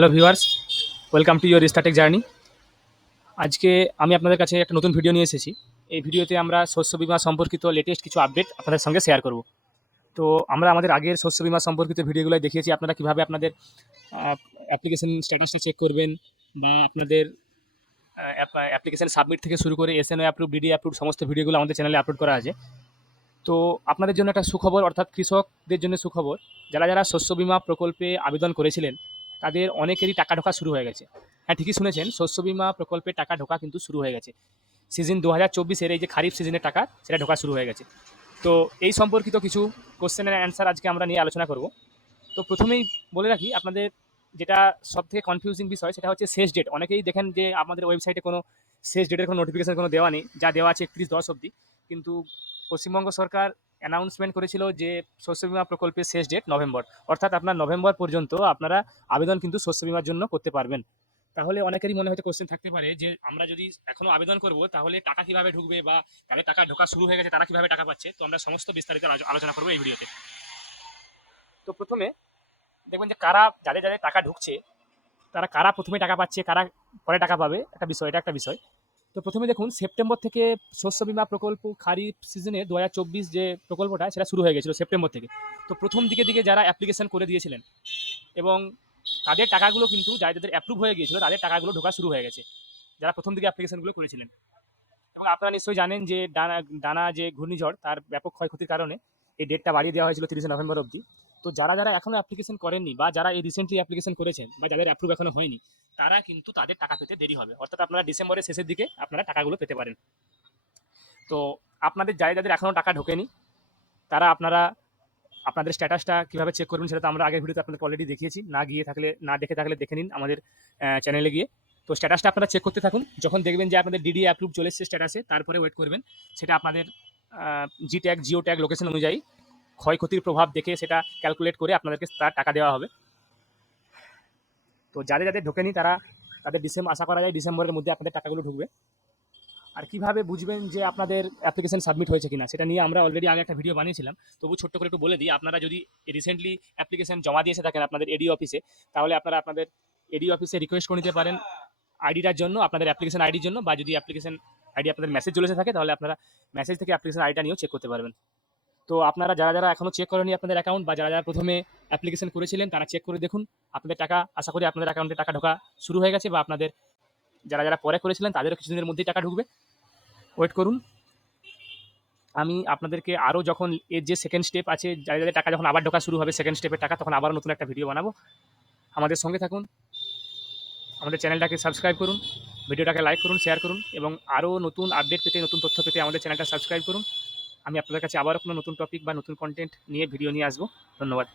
Hello viewers, welcome to your Startech journey. আজকে আমি আপনাদের কাছে একটা নতুন ভিডিও নিয়ে এসেছি। এই ভিডিওতে আমরা শস্য বীমা সম্পর্কিত লেটেস্ট কিছু আপডেট আপনাদের সঙ্গে শেয়ার করব। তো আমরা আমাদের আগের শস্য বীমা সম্পর্কিত ভিডিওগুলোয় দেখিয়েছি আপনারা কীভাবে আপনাদের অ্যাপ্লিকেশন স্ট্যাটাসটা চেক করবেন, বা আপনাদের অ্যাপ্লিকেশন সাবমিট থেকে শুরু করে এসএনও অ্যাপ্রুভ, ডিডি অ্যাপ্রুভ সমস্ত ভিডিওগুলো আমাদের চ্যানেলে আপলোড করা আছে। তো আপনাদের জন্য একটা সুখবর, অর্থাৎ কৃষকদের জন্য সুখবর। যারা যারা শস্য বীমা প্রকল্পে আবেদন করেছিলেন তাদের অনেকেরই টাকা ঢোকা শুরু হয়ে গেছে। হ্যাঁ, ঠিকই শুনেছেন, শস্য বীমা প্রকল্পে টাকা ঢোকা কিন্তু শুরু হয়ে গেছে। সিজন 2024-এর এই যে খারিফ সিজনের টাকা, সেটা ঢোকা শুরু হয়ে গেছে। তো এই সম্পর্কিত কিছু কোশ্চেন অ্যান্ড অ্যান্সার আজকে আমরা নিয়ে আলোচনা করব। তো প্রথমেই বলে রাখি, আপনাদের যেটা সবথেকে কনফিউজিং বিষয় সেটা হচ্ছে শেষ ডেট। অনেকেই দেখেন যে আমাদের ওয়েবসাইটে কোনো শেষ ডেটের কোনো নোটিফিকেশন কোনো দেওয়া নেই, যা দেওয়া আছে 31/10 অবধি। কিন্তু পশ্চিমবঙ্গ সরকার অ্যানাউন্সমেন্ট করেছিল যে শস্য বীমা প্রকল্পের শেষ ডেট নভেম্বর, অর্থাৎ আপনার নভেম্বর পর্যন্ত আপনারা আবেদন কিন্তু শস্য বীমার জন্য করতে পারবেন। তাহলে অনেকেরই মনে হয়তো কোশ্চেন থাকতে পারে যে আমরা যদি এখনো আবেদন করব তাহলে টাকা কিভাবে ঢুকবে, বা তাদের টাকা ঢোকা শুরু হয়ে গেছে তারা কিভাবে টাকা পাচ্ছে। তো আমরা সমস্ত বিস্তারিত আলোচনা করবো এই ভিডিওতে। তো প্রথমে দেখবেন যে যাদের যাদের টাকা ঢুকছে তারা কারা প্রথমে টাকা পাচ্ছে, কারা পরে টাকা পাবে, এটা একটা বিষয়। তো প্রথমে দেখুন, সেপ্টেম্বর থেকে শস্য বীমা প্রকল্প খারিফ সিজনে 2024 যে প্রকল্পটা সেটা শুরু হয়ে গেছিলো সেপ্টেম্বর থেকে। তো প্রথম দিকে যারা অ্যাপ্লিকেশন করে দিয়েছিলেন এবং তাদের টাকাগুলো কিন্তু যাদের অ্যাপ্রুভ হয়ে গিয়েছিল তাদের টাকাগুলো ঢোকা শুরু হয়ে গেছে, যারা প্রথম দিকে অ্যাপ্লিকেশনগুলো করেছিলেন। এবং আপনারা নিশ্চয়ই জানেন যে ডানা যে ঘূর্ণিঝড়, তার ব্যাপক ক্ষয়ক্ষতির কারণে এই ডেটটা বাড়িয়ে দেওয়া হয়েছিল 30 নভেম্বর অবধি। তো যারা যারা এখনো অ্যাপ্লিকেশন করেননি, বা যারা এই রিসেন্টলি অ্যাপ্লিকেশন করেছেন, বা যাদের অ্যাপ্রুভ এখনো হয়নি, তারা কিন্তু তাদের টাকা পেতে দেরি হবে। অর্থাৎ আপনারা ডিসেম্বরের শেষের দিকে আপনারা টাকাগুলো পেতে পারেন। তো আপনাদের যাদের এখনো টাকা ঢোকেনি তারা আপনাদের স্ট্যাটাসটা কীভাবে চেক করবেন সেটা তো আমরা আগের ভিডিওতে আপনাদের অলরেডি দেখিয়েছি। না দেখে থাকলে দেখে নিন আমাদের চ্যানেলে গিয়ে। তো স্ট্যাটাসটা আপনারা চেক করতে থাকুন। যখন দেখবেন যে আপনাদের ডিডি অ্যাপ্রুভ চলে এসেছে স্ট্যাটাসে, তারপরে ওয়েট করবেন। সেটা আপনাদের জিও ট্যাগ লোকেশন অনুযায়ী ক্ষয়ক্ষতির প্রভাব দেখে সেটা ক্যালকুলেট করে আপনাদেরকে তার টাকা দেওয়া হবে। তো যাদের ঢোকেনি তাদের আশা করা যায় ডিসেম্বরের মধ্যে আপনাদের টাকাগুলো ঢুকবে। আর কিভাবে বুঝবেন যে আপনাদের অ্যাপ্লিকেশন সাবমিট হয়েছে কিনা, সেটা নিয়ে আমরা অলরেডি আগে একটা ভিডিও বানিয়েছিলাম। তবু ছোট্ট করে একটু বলে দিই, আপনারা যদি রিসেন্টলি অ্যাপ্লিকেশন জমা দিয়েছে থাকেন আপনাদের এডি অফিসে, তাহলে আপনারা আপনাদের এডি অফিসে রিকোয়েস্ট করে নিতে পারেন আইডিটার জন্য, আপনাদের অ্যাপ্লিকেশন আইডির জন্য। বা যদি অ্যাপ্লিকেশন আইডি আপনাদের মেসেজ চলে এসে থাকে তাহলে আপনারা মেসেজ থেকে অ্যাপ্লিকেশন আইডিটা নিয়েও চেক করতে পারবেন। তো আপনারা যারা এখনও চেক করেনি আপনাদের অ্যাকাউন্ট, বা যারা প্রথমে অ্যাপ্লিকেশন করেছিলেন তারা চেক করে দেখুন আপনাদের টাকা, আশা করি আপনাদের অ্যাকাউন্টে টাকা ঢোকা শুরু হয়ে গেছে, বা আপনাদের যারা পরে করেছিলেন তাদেরও কিছুদিনের মধ্যেই টাকা ঢুকবে। ওয়েট করুন। আমি আপনাদেরকে আরও যখন এর যে সেকেন্ড স্টেপ আছে, যাদের টাকা যখন আবার ঢোকা শুরু হবে সেকেন্ড স্টেপের টাকা, তখন আবার নতুন একটা ভিডিও বানাবো। আমাদের সঙ্গে থাকুন, আমাদের চ্যানেলটাকে সাবস্ক্রাইব করুন, ভিডিওটাকে লাইক করুন, শেয়ার করুন, এবং আরও নতুন আপডেট পেতে, নতুন তথ্য পেতে আমাদের চ্যানেলটা সাবস্ক্রাইব করুন। আমি আপনাদের কাছে আবারও কোনো নতুন টপিক বা নতুন কন্টেন্ট নিয়ে ভিডিও নিয়ে আসবো। ধন্যবাদ।